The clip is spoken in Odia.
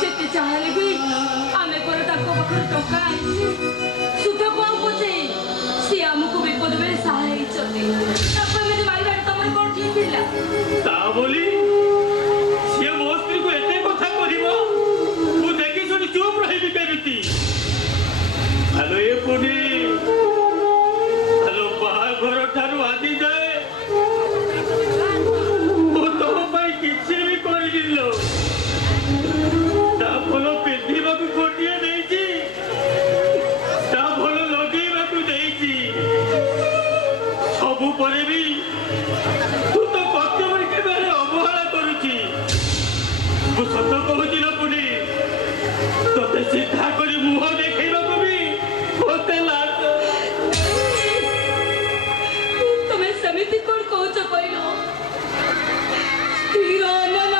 ଯେତେ ଚାହିଁଲେ ବି ଆମେ ପରେ ତାଙ୍କ ପାଖରେ ଟଙ୍କା ଆଣିଛି ସୁଧ କଣ ପଛେ ସିଏ ଆମକୁ ବିପଦ ବେଳେ ସାହା ହେଇଛନ୍ତି।